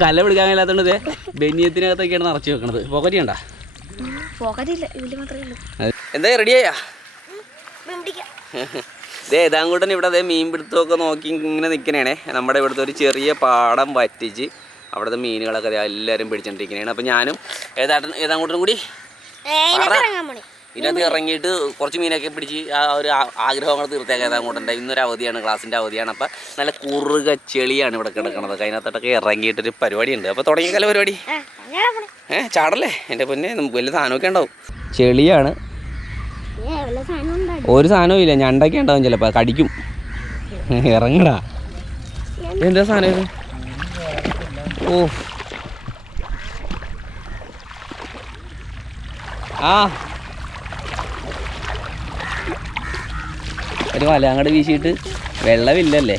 കല പിടിക്കാൻ കഴിയാത്തതുകൊണ്ട് ബനിയത്തിനകത്തൊക്കെയാണ് നിറച്ച് വെക്കണത്. പോക്കറ്റ് ഉണ്ടോ? എന്താ റെഡിയായാ? ഏതാങ്കൂട്ടൻ ഇവിടെ അതേ മീൻ പിടുത്തമൊക്കെ നോക്കി ഇങ്ങനെ നിൽക്കണേ. നമ്മുടെ ഇവിടുത്തെ ഒരു ചെറിയ പാടം വറ്റിച്ച് അവിടുത്തെ മീനുകളൊക്കെ എല്ലാവരും പിടിച്ചോണ്ടിരിക്കണേണ്. അപ്പം ഞാനും ഏതാങ്കൂട്ടനും കൂടി ഇതിനകത്ത് ഇറങ്ങിയിട്ട് കുറച്ച് മീനൊക്കെ പിടിച്ച് ആ ഒരു ആഗ്രഹങ്ങൾ തീർത്തേക്കാം. ഏതാങ്കൂട്ടൻ്റെ ഇന്നൊരു അവധിയാണ്, ക്ലാസ്സിൻ്റെ അവധിയാണ്. അപ്പം നല്ല കുറുക ചെളിയാണ് ഇവിടെ കിടക്കണത്. അതിനകത്തോട്ടൊക്കെ ഇറങ്ങിയിട്ടൊരു പരിപാടിയുണ്ട്. അപ്പോൾ തുടങ്ങിക്കല്ല പരിപാടി. ചാടല്ലേ എൻ്റെ പൊന്നെ, നമുക്ക് വലിയ സാധനമൊക്കെ ഉണ്ടാവും. ചെളിയാണ്, ഒരു സാധനവും ഇല്ല. ഞണ്ടൊക്കെ ഉണ്ടാവും ചിലപ്പോൾ, കടിക്കും. ഇറങ്ങടാ. എന്താ സാധനം ഇത്? ഓ ആ ഒരു വല അങ്ങോട്ട് വീശിയിട്ട് വെള്ളമില്ലല്ലേ?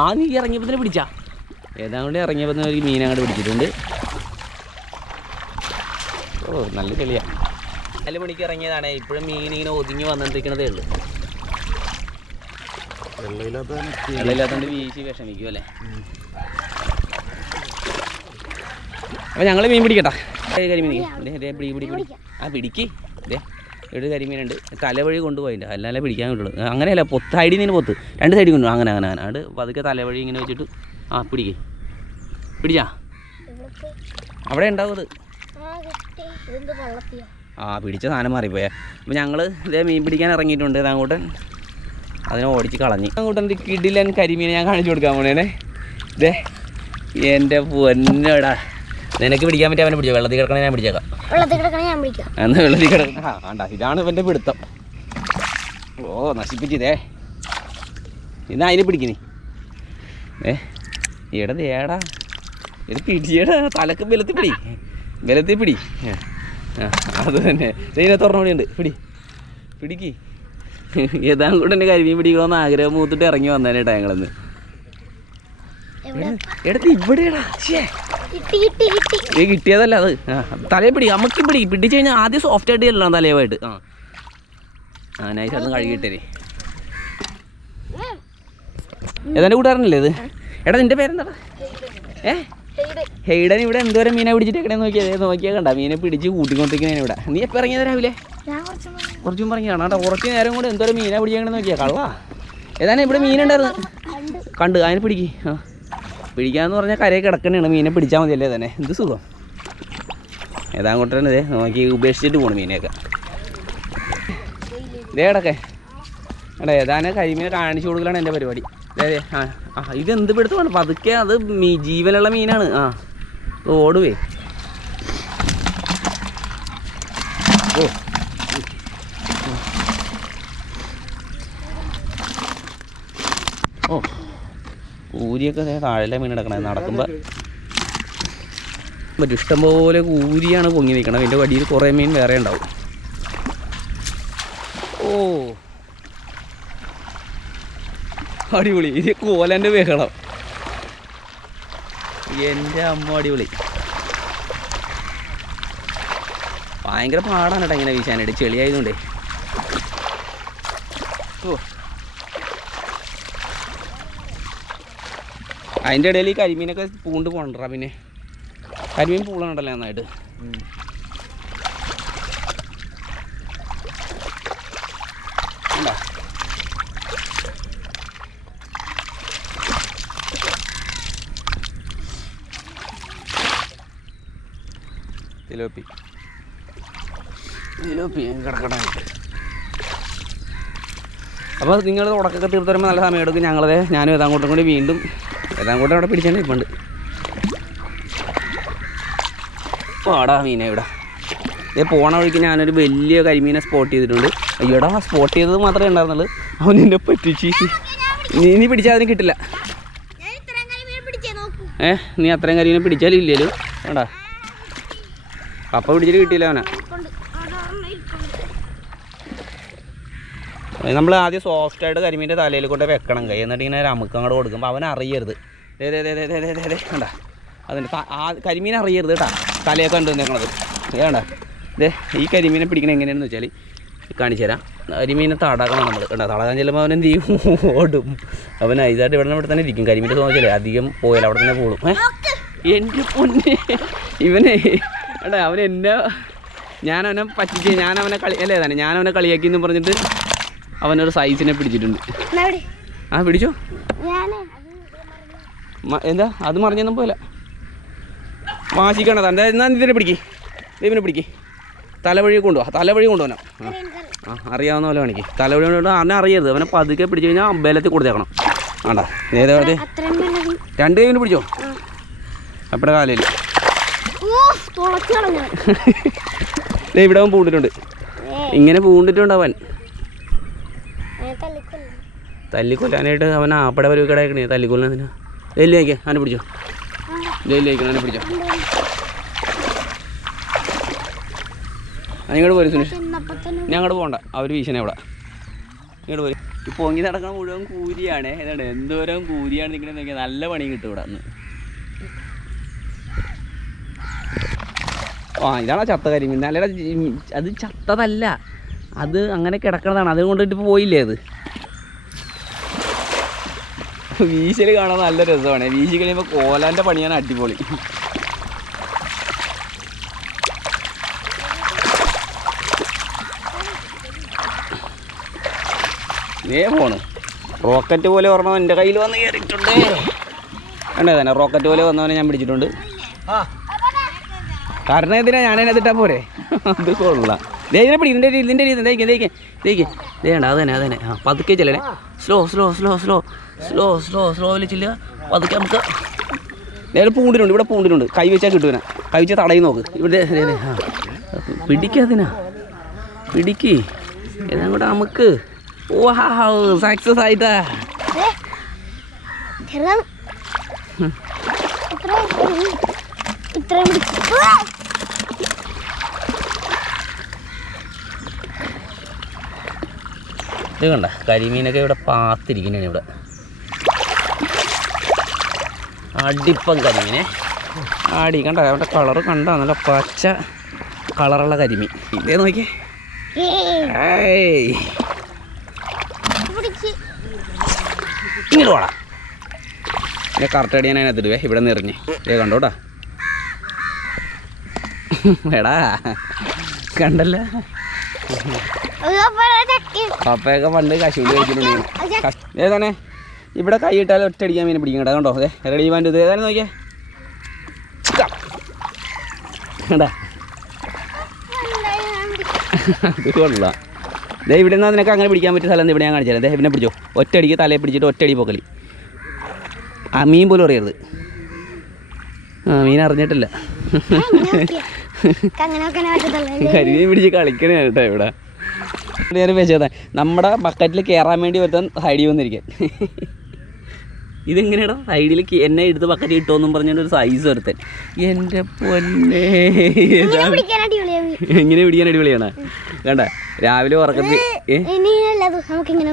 ആ നീ ഇറങ്ങിയപ്പോൾ തന്നെ പിടിച്ചാ? ഏതാണ്ട് ഇറങ്ങിയപ്പോൾ തന്നെ ഒരു മീൻ അങ്ങോട്ട് പിടിച്ചിട്ടുണ്ട്. ഓ നല്ല ചെളിയാ. 4 മണിക്ക് ഇറങ്ങിയതാണ്. ഇപ്പോഴും മീൻ ഇങ്ങനെ ഒതുങ്ങി വന്നിരിക്കണതേ ഉള്ളൂ. വെള്ളമില്ലാത്തതുകൊണ്ട് വീശി വിഷമിക്കും അല്ലേ? അപ്പോൾ ഞങ്ങൾ മീൻ പിടിക്കട്ടാ. കരിമീൻ പിടി ആ പിടിക്ക്. ഇതേ ഒരു കരിമീനുണ്ട്. തലവഴി കൊണ്ടുപോയില്ല, അല്ലാതെ പിടിക്കാൻ കിട്ടുള്ളൂ. അങ്ങനെയല്ല, സൈഡിൽ നിന്ന് പൊത്ത് 2 സൈഡിൽ കൊണ്ടു. അങ്ങനെ അത് പതുക്കെ തലവഴി ഇങ്ങനെ വെച്ചിട്ട് ആ പിടിക്ക്. പിടിച്ചാ അവിടെ ഉണ്ടാവും അത്. ആ പിടിച്ച സാധനം മാറിപ്പോയാ. അപ്പോൾ ഞങ്ങൾ ഇതേ മീൻ പിടിക്കാൻ ഇറങ്ങിയിട്ടുണ്ട്. അങ്ങോട്ടൻ അതിനെ ഓടിച്ച് കളഞ്ഞ്. അങ്ങോട്ടൻ കിടിലൻ കരിമീനെ ഞാൻ കാണിച്ചു കൊടുക്കാൻ പോണേ. ഇതേ എൻ്റെ പൊന്നടാ, നിനക്ക് പിടിക്കാൻ പറ്റിയ അവനെ പിടിച്ചോ. വെള്ളത്തിൽ കിടക്കണേ ഞാൻ പിടിച്ചേക്കാം. എന്നാൽ വെള്ളത്തിൽ കിടക്കണം. ആ വേണ്ട, ഇതാണ് ഇവൻ്റെ പിടുത്തം. ഓ നശിപ്പിച്ചതേ. ഇന്ന് അതിനെ പിടിക്കുന്നേ. ഏടാ ഇത് പിടിച്ചേടാ. തലക്ക് ബലത്തിൽ പിടി. അത് തന്നെ. ഇതിനകത്ത് ഓർമ്മയുണ്ട്. പിടിക്ക്. ഏതാണ്ട് കൂടെ എൻ്റെ കരിമീൻ പിടിക്കണമെന്ന് ആഗ്രഹം മൂത്തിട്ട് ഇറങ്ങി വന്നേനേട്ടാ ഞങ്ങളന്ന്. എടുത്ത് ഇവിടെയാടാ. കിട്ടിയതല്ല അത്. തലയെ നമുക്ക് പിടിച്ചു കഴിഞ്ഞാൽ ആദ്യം സോഫ്റ്റ് ആയിട്ട് ചെല്ലണം തലയുമായിട്ട്. ആ നൈസ്. അതൊന്നും കഴുകിയിട്ടേ. ഏതാണ്ട് കൂട്ടുകാരനല്ലേ ഇത്? എടാ നിന്റെ പേരെന്താടാ? ഹെയ്ഡൻ ഇവിടെ എന്തോരം മീനെ പിടിച്ചിട്ടേക്കണേ നോക്കിയാൽ കണ്ട മീനെ പിടിച്ച് കൂട്ടിക്കൊണ്ടിരിക്കണേ ഇവിടെ. നീ എപ്പോൾ ഇറങ്ങിയത്? രാവിലെ കുറച്ചും പറഞ്ഞാണ് കേട്ടോ. കുറച്ച് നേരം കൂടെ എന്തോരം മീനെ പിടിച്ചേക്കണേ നോക്കിയാൽ കള്ളാ. ഏതാണ്ട് ഇവിടെ മീനുണ്ടായിരുന്നു, കണ്ട്. അതിനെ പിടിക്ക്. ആ പിടിക്കാമെന്ന് പറഞ്ഞാൽ കരയിൽ കിടക്കണേണ്. മീനെ പിടിച്ചാൽ മതിയല്ലേ തന്നെ. എന്ത് സുഖം. ഏതാങ്കോട്ടേ നോക്കി ഉപേക്ഷിച്ചിട്ട് പോകണം മീനെയൊക്കെ. ഇതേ കിടക്കേ. എടാ ഏതാനെ കരിമീനെ കാണിച്ചു കൊടുക്കലാണ് എൻ്റെ പരിപാടി. അതെ. ആ ഇതെന്ത് പിടുത്തമാണ്? പതുക്കെ. അത് ജീവനുള്ള മീനാണ്. ആ ഓടുവേ. ഓ ഓ കൂരിയൊക്കെ താഴെ മീൻ കിടക്കണേ. നടക്കുമ്പോൾ പറ്റും. ഇഷ്ടംപോലെ കൂരിയാണ് പൊങ്ങി നിൽക്കണം. അതിൻ്റെ വടിയിൽ കുറേ മീൻ വേറെ ഉണ്ടാവും. ഓ അടിപൊളി. ഇത് കോലൻ്റെ ബഹളം. എൻ്റെ അമ്മ അടിപൊളി. ഭയങ്കര പാടാണ് കേട്ടോ ഇങ്ങനെ വീശാനായിട്ട്, ചെളിയായതുകൊണ്ടേ. ഓ അതിൻ്റെ ഇടയിൽ ഈ കരിമീനൊക്കെ പൂണ്ട് പോകണ്ടാ. പിന്നെ കരിമീൻ പൂളണ്ടല്ലോ നന്നായിട്ട്. ഉണ്ടോ? തിലോപ്പി കിടക്കണായിട്ട്. അപ്പോൾ നിങ്ങൾ ഉടക്കൊക്കെ തീർത്ത് വരുമ്പോൾ നല്ല സമയം എടുക്കും. ഞാനും ഏതാങ്കോട്ടും കൂടി വീണ്ടും ഏതാങ്കോട്ടും അവിടെ പിടിച്ചാൽ ഇപ്പുണ്ട്. പാടാ മീനെ ഇവിടെ. പോണ വഴിക്ക് ഞാനൊരു വലിയ കരിമീനെ സ്പോട്ട് ചെയ്തിട്ടുണ്ട്. അയ്യോടാ, സ്പോട്ട് ചെയ്തത് മാത്രമേ ഉണ്ടായിരുന്നുള്ളൂ. അവൻ എന്നെ പറ്റിച്ച്. നീ പിടിച്ചാൽ അതിന് കിട്ടില്ല. നീ അത്രയും കരിമീനെ പിടിച്ചാലും ഇല്ലല്ലോ. വേണ്ടാ, പപ്പ പിടിച്ചിട്ട് കിട്ടിയില്ല അവനെ. നമ്മൾ ആദ്യം സോഫ്റ്റായിട്ട് കരിമീൻ്റെ തലയിൽ കൊണ്ട് വെക്കണം കൈ. എന്നിട്ട് ഇങ്ങനെ അമുക്ക് അങ്ങോട്ട് കൊടുക്കുമ്പോൾ അവൻ അറിയരുത്. വേണ്ട, അതിൻ്റെ കരിമീൻ അറിയരുത് കേട്ടോ. തലയൊക്കെ ഉണ്ട് നിൽക്കണത്. വേണ്ട. ഈ കരിമീനെ പിടിക്കണത് എങ്ങനെയാണെന്ന് വെച്ചാൽ കാണിച്ചു തരാം. കരിമീനെ തടകണം നമ്മൾ. കണ്ടോ, തടകാൻ ചെല്ലുമ്പോൾ അവൻ എന്ത് ചെയ്യും? ഓടും. അവൻ ഐസായിട്ട് ഇവിടെ തന്നെ ഇരിക്കും. കരിമീൻ്റെ തോന്നിച്ചാലേ അധികം പോയാൽ അവിടെ തന്നെ പോകും. എൻ്റെ പൊന്നെ, ഇവനെ എടാ അവൻ എന്നെ ഞാനവനെ പറ്റിച്ച് ഞാനവനെ അല്ലേ തന്നെ ഞാനവനെ കളിയാക്കി എന്ന് പറഞ്ഞിട്ട് അവനൊരു സൈസിനെ പിടിച്ചിട്ടുണ്ട്. ആ പിടിച്ചോ. എന്താ അത് മറിഞ്ഞൊന്നും പോലെ വാശിക്കണത്. എന്താ എന്നാൽ ഇതിനെ പിടിക്കേ, ദൈവനെ പിടിക്കേ. തലവഴി കൊണ്ടുപോകാം. അറിയാവുന്ന പോലെ കാണിക്കേ. തലവഴി കൊണ്ടുപോകാൻ അവനെ അറിയരുത്. അവനെ പതുക്കെ പിടിച്ചു കഴിഞ്ഞാൽ ബലത്തിൽ കൊടുത്തേക്കണം. ആണ്ടാ ഏതാ 2 കൈ പിടിച്ചോ. അപ്പടെ കാലയിൽ ഇവിടെ അവൻ പൂണ്ടിട്ടുണ്ട്. ഇങ്ങനെ പൂണ്ടിട്ടുണ്ട് അവൻ. തല്ലിക്കൊല്ലാനായിട്ട് അവൻ ആപ്പടെ വരവ് കിടക്കണേ. തല്ലിക്കൊല്ലാൻ ഡെയിലേക്ക് അവനെ പിടിച്ചോ. ഡെയിലേക്ക് അവനെ പിടിച്ചോ. അതിങ്ങോട്ട് പോരും സുനീഷ്. ഞാൻ അങ്ങോട്ട് പോകണ്ട, അവർ വീശണേ അവിടെ. ഇങ്ങോട്ട് പോരും. ഈ പൊങ്ങി നടക്കണ മുഴുവൻ കൂരിയാണ്. ഏതാണ് എന്തോരം കൂരിയാണ് നിൽക്കണേ നോക്കിയാൽ നല്ല പണി കിട്ടും ഇവിടെ നിന്ന്. ഇതാണോ ചത്ത കരിമീൻ? നല്ല അത് ചത്തതല്ല, അത് അങ്ങനെ കിടക്കണതാണ്. അത് കൊണ്ടിട്ട് പോയില്ലേ അത്. വീശൽ കാണാൻ നല്ല രസമാണ്. വീശി കഴിയുമ്പോൾ കോലാൻ്റെ പണിയാണ് അടിപൊളി. പോണ് റോക്കറ്റ് പോലെ പറഞ്ഞ എൻ്റെ കയ്യിൽ വന്ന് കയറിയിട്ടുണ്ട്. കണ്ടേ തന്നെ റോക്കറ്റ് പോലെ വന്നവനെ ഞാൻ പിടിച്ചിട്ടുണ്ട്. കാരണം എന്തിനാ ഞാനതിട്ടാ പോരെ. അത് കൊള്ളാം. ഇതിനെ പിടി. ഇതിൻ്റെ വേണ്ട അത് തന്നെ. പതുക്കെ ചെല്ലണേ. സ്ലോയിൽ ചെല്ലുക. പതുക്കെ നമുക്ക് നേരെ പൂണ്ടിട്ടുണ്ട്. ഇവിടെ പൂണ്ടിട്ടുണ്ട്. കൈ വെച്ചാൽ കിട്ടുവന. കൈ വെച്ചാൽ തടയും നോക്ക്. ഇവിടെ പിടിക്കാതിനാ പിടിക്ക്. എല്ലാം കൂടെ നമുക്ക് സക്സസ് ആയിട്ടാ. ഇത് കണ്ട കരിമീനൊക്കെ ഇവിടെ പാത്തിരിക്കുന്നതാണ്. ഇവിടെ അടിപ്പം കരിമീനെ ആടി കണ്ട. അവൻ്റെ കളറ് കണ്ട നല്ല പച്ച കളറുള്ള കരിമീൻ. ഇതേ നോക്കിയേ. ഇങ്ങോട്ട് പോടാ. പിന്നെ കറക്റ്റ് അടിയാൻ അതിനകത്തിടുവേ. ഇവിടെ നിന്ന് എറിഞ്ഞ് കണ്ടോട്ടാ. എടാ കണ്ടല്ല, പപ്പയൊക്കെ പണ്ട് കശുവിൽ കഴിച്ചിട്ടുണ്ട്. ഏതാണേ ഇവിടെ കൈ ഇട്ടാൽ ഒറ്റയടിക്കാൻ മീനെ പിടിക്കും കേട്ടോ. കണ്ടോ അതെ റെഡി പാൻറ്റ്. ഇത് ഏതായാലും നോക്കിയേ. കണ്ടാ അത് കൊള്ളാം. ദേ ഇവിടെ നിന്നാൽ നിനക്ക് അങ്ങനെ പിടിക്കാൻ പറ്റിയ സ്ഥലം ഇവിടെ ഞാൻ കാണിച്ചു തരാം. ദേ ഇവനെ പിടിച്ചോ. ഒറ്റയടിക്ക് തലയെ പിടിച്ചിട്ട് ഒറ്റയടി പൊക്കലി. ആ മീൻ പോലും അറിയരുത്. മീൻ അറിഞ്ഞിട്ടില്ല. കരിമീൻ പിടിച്ച് കളിക്കണേ കേട്ടോ ഇവിടെ. ഞാൻ വെച്ചതാ നമ്മുടെ ബക്കറ്റിൽ കയറാൻ വേണ്ടി ഒരുത്തൻ സൈഡിൽ വന്നിരിക്കാൻ. ഇതെങ്ങനെയാണോ സൈഡിൽ എന്നെ എടുത്ത് ബക്കറ്റ് കിട്ടുമെന്നും പറഞ്ഞിട്ട് ഒരു സൈസ് ഒരുത്തൻ. എൻ്റെ പൊന്നെ എങ്ങനെ പിടിക്കാൻ അടിപൊളിയാണ്. കണ്ട രാവിലെ ഉറക്കത്തിൽ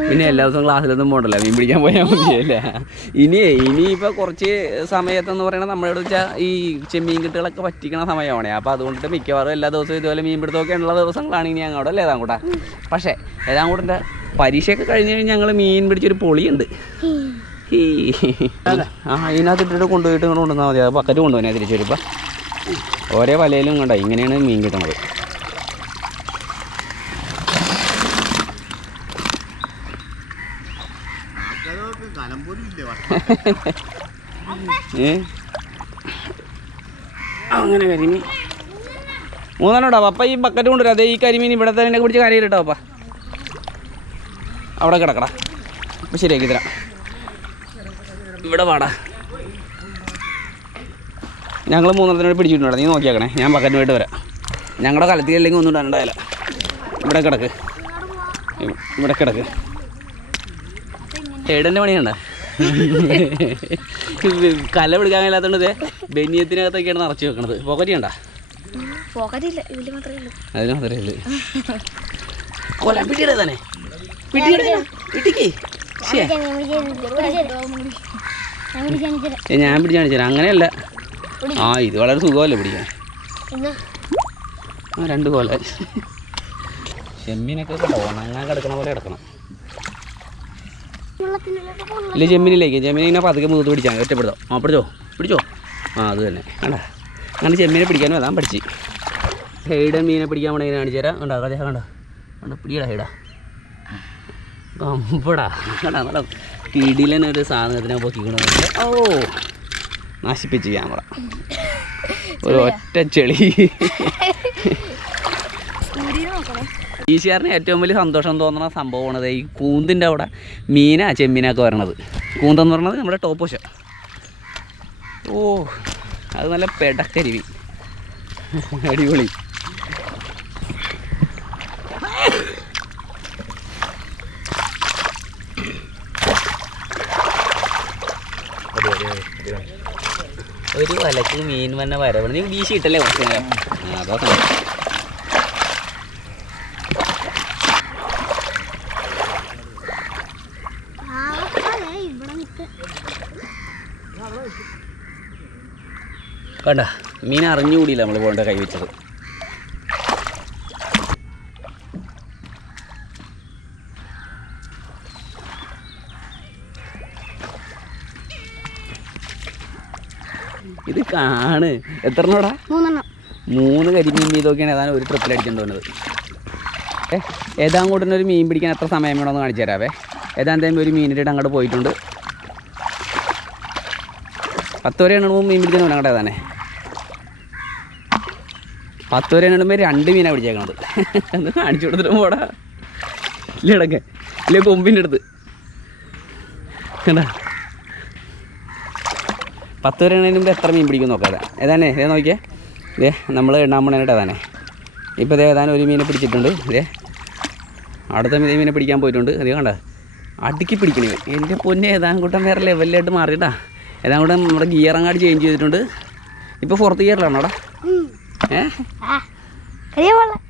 പിന്നെ എല്ലാ ദിവസവും ക്ലാസ്സിലൊന്നും പോകണ്ടല്ലോ. മീൻ പിടിക്കാൻ പോയാൽ മതിയല്ല. ഇനിയിപ്പോൾ കുറച്ച് സമയത്തെന്ന് പറയുന്നത് നമ്മുടെ ഇവിടെ വെച്ചാൽ ഈ ചെമ്മീൻ കെട്ടുകളൊക്കെ പറ്റിക്കണ സമയമാണ്. അപ്പോൾ അതുകൊണ്ടിട്ട് മിക്കവാറും എല്ലാ ദിവസവും ഇതുപോലെ മീൻ പിടുത്തമൊക്കെ ഉള്ള ദിവസങ്ങളാണ് ഇനി അങ്ങോട്ട് അല്ലേ ഏതാങ്കൂട്ടാ. പക്ഷേ ഏതാങ്കൂട്ടിൻ്റെ പരീക്ഷയൊക്കെ കഴിഞ്ഞ് കഴിഞ്ഞാൽ ഞങ്ങൾ മീൻ പിടിച്ചൊരു പൊളിയുണ്ട്. ഇതിനകത്ത് ഇട്ടിട്ട് കൊണ്ടുപോയിട്ട് ഇങ്ങോട്ട് കൊണ്ടുവന്നാൽ മതി. അത് ബക്കറ്റ് കൊണ്ടുപോകാൻ തിരിച്ചു വരുമ്പോൾ ഓരോ വലയിലും കണ്ട ഇങ്ങനെയാണ് മീൻ കിട്ടുന്നത്. അങ്ങനെ കരിമീൻ 3 ഇടാം. പപ്പ ഈ ബക്കറ്റ് കൊണ്ടുവരാം. അതേ ഈ കരിമീൻ ഇവിടെ തന്നെ പിടിച്ച് കരയിൽ ഇട്ടോ. പപ്പ അവിടെ കിടക്കടാ. അപ്പം ശരിയാക്കി തരാം. ഇവിടെ വാടാ. ഞങ്ങൾ 3 പിടിച്ചിട്ടുണ്ട്. നീ നോക്കിയാക്കണേ. ഞാൻ ബക്കറ്റ് പോയിട്ട് വരാം. ഞങ്ങളുടെ കലത്തില്ലെങ്കിൽ ഒന്നും ഇടാനുണ്ടായില്ല. ഇവിടെ കിടക്ക്. ഇവിടെ കിടക്ക്. ഏടൻ്റെ പണിയുണ്ട. കല പിടിക്കാൻ കഴിയാത്തതുകൊണ്ട് ഇതേ ബനിയത്തിനകത്തൊക്കെയാണ് നിറച്ച് വെക്കണത്. പോക്കറ്റ് ചെയ്യണ്ട. അതിന് മാത്രമേ ഉള്ളൂ. കൊല പിടിയുടെ തന്നെ പിടിക്ക്. ഞാൻ പിടിച്ച് കാണിച്ചു. അങ്ങനെയല്ല. ഇത് വളരെ സുഖമല്ലേ പിടിക്കാൻ. 2 കോല. ചെമ്മീനൊക്കെ കേട്ടോ ഉണങ്ങാൻ കിടക്കണ പോലെ കിടക്കണം. ഇല്ല ചെമ്മീനിലേക്ക് ചെമ്മീനിങ്ങനെ പതുക്കെ മുഖത്ത് പിടിച്ചാൽ ഒറ്റപ്പെടുത്തോ. പിടിച്ചോ. അത് തന്നെ കണ്ട അങ്ങനെ ചെമ്മീനെ പിടിക്കാനും അതാൻ പഠിച്ച്. ഹെയ്ഡ് മീനെ പിടിക്കാൻ വേണമെങ്കിൽ കാണിച്ചു തരാം. കണ്ട പിടിയടാ ഹെയ്ഡാ കമ്പടാ നല്ല കിടിലനൊരു സാധനത്തിനെ പൊക്കിക്കണമെന്ന്. നശിപ്പിച്ച് ക്യാമറ ഒരു ഒറ്റ ചെളി. ഈശാറിന് ഏറ്റവും വലിയ സന്തോഷം തോന്നുന്ന സംഭവമാണത് ഈ കൂന്തിൻ്റെ അവിടെ ചെമ്മീനൊക്കെ വരണത്. കൂന്തെന്ന് പറഞ്ഞത് നമ്മുടെ ടോപ്പ് വശം. അത് നല്ല പെടക്കരിവി അടിപൊളി. ഒരു വലക്ക് മീൻ വന്ന വരവ് നീ വീശിയിട്ടല്ലേ കുറച്ച് നേരം. അതോ കണ്ട മീൻ അറിഞ്ഞുകൂടിയില്ല നമ്മൾ പോകേണ്ട കൈ വെച്ചത്. ഇത് കാണ് എത്രണ്ണോടാ? 3 കരിമീൻ മീതൊക്കെയാണ് ഏതാണ്ട് ഒരു ട്രിപ്പിൽ അടിച്ചുകൊണ്ട് വന്നത്. ഏതാങ്കൂട്ടിന് ഒരു മീൻ പിടിക്കാൻ എത്ര സമയം വേണമെന്ന് കാണിച്ചു തരാവേ. ഏതാണ്ടെങ്കിലും ഒരു മീനിട്ട് അങ്ങോട്ട് പോയിട്ടുണ്ട്. 10 വരെ എണ്ണുമ്പോൾ മീൻ പിടിക്കാൻ അങ്ങോട്ട് ഏതാണേ 10 വരെ എണ്ണുമ്പോൾ 2 മീനാണ് പിടിച്ചേക്കണത്. എന്ന് കാണിച്ചു കൊടുത്തിട്ട് പോടാ. ഇല്ല ഇടയ്ക്ക് ഇല്ല കൊമ്പിൻ്റെ അടുത്ത് കണ്ടാ 10 വരെ എണ്ണുമ്പോൾ എത്ര മീൻ പിടിക്കും നോക്കാം. ഏതാണേ ഇതേ നോക്കിയേ. നമ്മൾ എണ്ണാൻ പോണേട്ട് ഏതാണേ. ഇപ്പോൾ ഏതാനും ഒരു മീനെ പിടിച്ചിട്ടുണ്ട്. അടുത്ത മീനെ പിടിക്കാൻ പോയിട്ടുണ്ട്. അതേ കണ്ട അടുക്കി പിടിക്കണേ. എൻ്റെ പൊന്നെ ഏതാങ്കൂട്ടം വേറെ ലെവലിലായിട്ട് മാറിയിട്ടാ. ഏതാങ്കൂട്ടം നമ്മുടെ ഗിയർ അങ്ങാടി ചേഞ്ച് ചെയ്തിട്ടുണ്ട്. ഇപ്പോൾ 4th ഗിയറിലാണോ അവിടെ?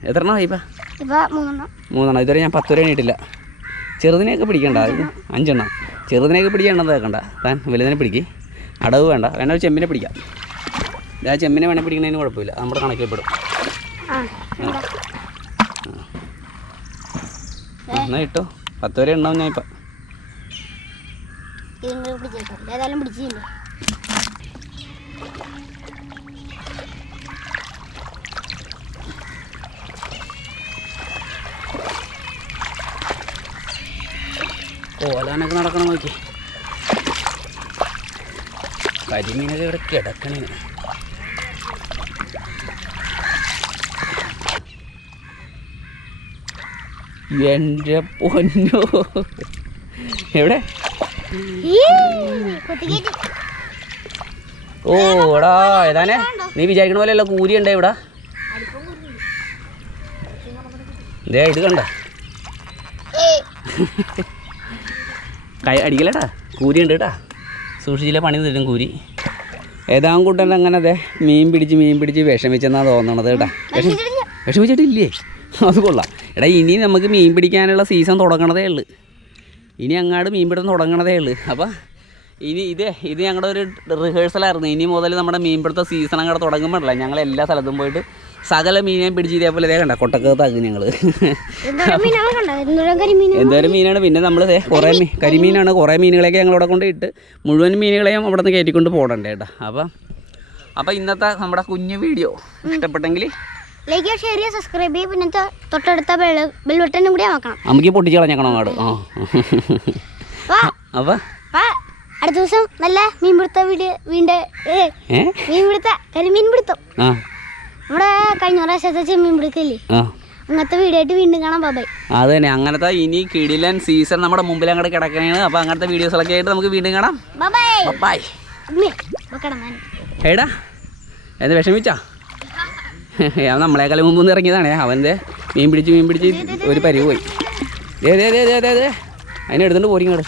എത്രണ്ണോ ഇപ്പം? 3 ഇതുവരെ ഞാൻ 10 വരെ എണ്ണിട്ടില്ല. ചെറുതിനെയൊക്കെ പിടിക്കണ്ട. 5 എണ്ണം ചെറുതിനെയൊക്കെ പിടിക്കേണ്ടത് കേൾക്കണ്ട. താൻ വലുതിനെ പിടിക്ക്. അടവ് വേണ്ട ഒരു ചെമ്മിനെ പിടിക്കാം. ആ ചെമ്മിനെ വേണേൽ പിടിക്കണതിന് കുഴപ്പമില്ല. നമ്മുടെ കണക്കിൽപ്പെടും. എന്നാ ഇട്ടോ 10 വരെ ഉണ്ടാവും. ഞാൻ ഇപ്പം ഓലാനൊക്കെ നടക്കണം നോക്കി. കരിമീനൊക്കെ ഇവിടെ കിടക്കണേ. എൻ്റെ പൊന്നോ എവിടെ? എടാ ഏതാനെ നീ വിചാരിക്കണ പോലെയല്ല കൂരി ഉണ്ടേ ഇവിടെ. ഇത് കണ്ട കൈ അടിക്കലേട്ടാ. കൂരി ഉണ്ട് കേട്ടാ. സൂക്ഷിച്ചില്ല പണി തരും കൂരി. ഏതാങ്കൂട്ടൻ അങ്ങനെ മീൻ പിടിച്ച് വിഷമിച്ചെന്നാണ് തോന്നണത് കേട്ടാ. വിഷമിച്ചിട്ടില്ലേ? അത് കൊള്ളാം. എടാ ഇനി നമുക്ക് മീൻ പിടിക്കാനുള്ള സീസൺ തുടങ്ങണതേ ഉള്ളു. ഇനി അങ്ങാട് മീൻ പിടുത്തം തുടങ്ങണതേ ഉള്ളു. അപ്പം ഇനി ഇത് ഞങ്ങളുടെ ഒരു റിഹേഴ്സലായിരുന്നു. ഇനി മുതൽ നമ്മുടെ മീൻപിടുത്ത സീസൺ അങ്ങോട്ട് തുടങ്ങുമ്പോഴല്ല ഞങ്ങൾ എല്ലാ സ്ഥലത്തും പോയിട്ട് സകല മീനെയും പിടിച്ച് ഇതേപോലെ കണ്ട കൊട്ടക്കകത്താക്കും ഞങ്ങൾ. എന്തോരം മീനാണ്. പിന്നെ നമ്മൾ കുറേ കരിമീനാണ്. കുറേ മീനുകളെയൊക്കെ ഞങ്ങളിവിടെ കൊണ്ട് ഇട്ട് മുഴുവൻ മീനുകളെയും അവിടെ നിന്ന് കയറ്റിക്കൊണ്ട് പോകണ്ടേ കേട്ടോ. അപ്പം ഇന്നത്തെ നമ്മുടെ കുഞ്ഞു വീഡിയോ ഇഷ്ടപ്പെട്ടെങ്കിൽ ലൈക്ക് ചെയ്യുക, ഷെയർ ചെയ്യുക, സബ്സ്ക്രൈബ് ചെയ്യുക. പിന്നെ തൊട്ടടുത്ത ബെൽ ബട്ടനും കൂടി ആക്കണം. നമുക്ക് പൊട്ടിച്ച് കളഞ്ഞേക്കണം അങ്ങോട്ട്. അപ്പം അടുത്ത ദിവസം നല്ല മീൻപിടുത്ത വീഡിയോ കരിമീൻ പിടുത്തം. നമ്മുടെ കഴിഞ്ഞ പ്രാവശ്യത്തെ ചെമ്മീൻ പിടുക്കല്ലേ അങ്ങനത്തെ വീഡിയോ ആയിട്ട് വീണ്ടും കാണാം. ബൈ. അത് തന്നെ അങ്ങനത്തെ ഇനി കിടിലൻ സീസൺ നമ്മുടെ മുമ്പിൽ അങ്ങോട്ട് കിടക്കണേണ്. അപ്പം അങ്ങനത്തെ വീഡിയോസൊക്കെ ആയിട്ട് നമുക്ക് വീണ്ടും കാണാം. ബൈ. ഏടാ എന്ത് വിഷമിച്ചാ? നമ്മളെക്കാളും മുമ്പ് ഇറങ്ങിയതാണേ. അവൻ്റെ മീൻ പിടിച്ച് ഒരു പരിവ് പോയി. അതിനെ എടുത്തുകൊണ്ട് പോരിങ്ങോട്ട്.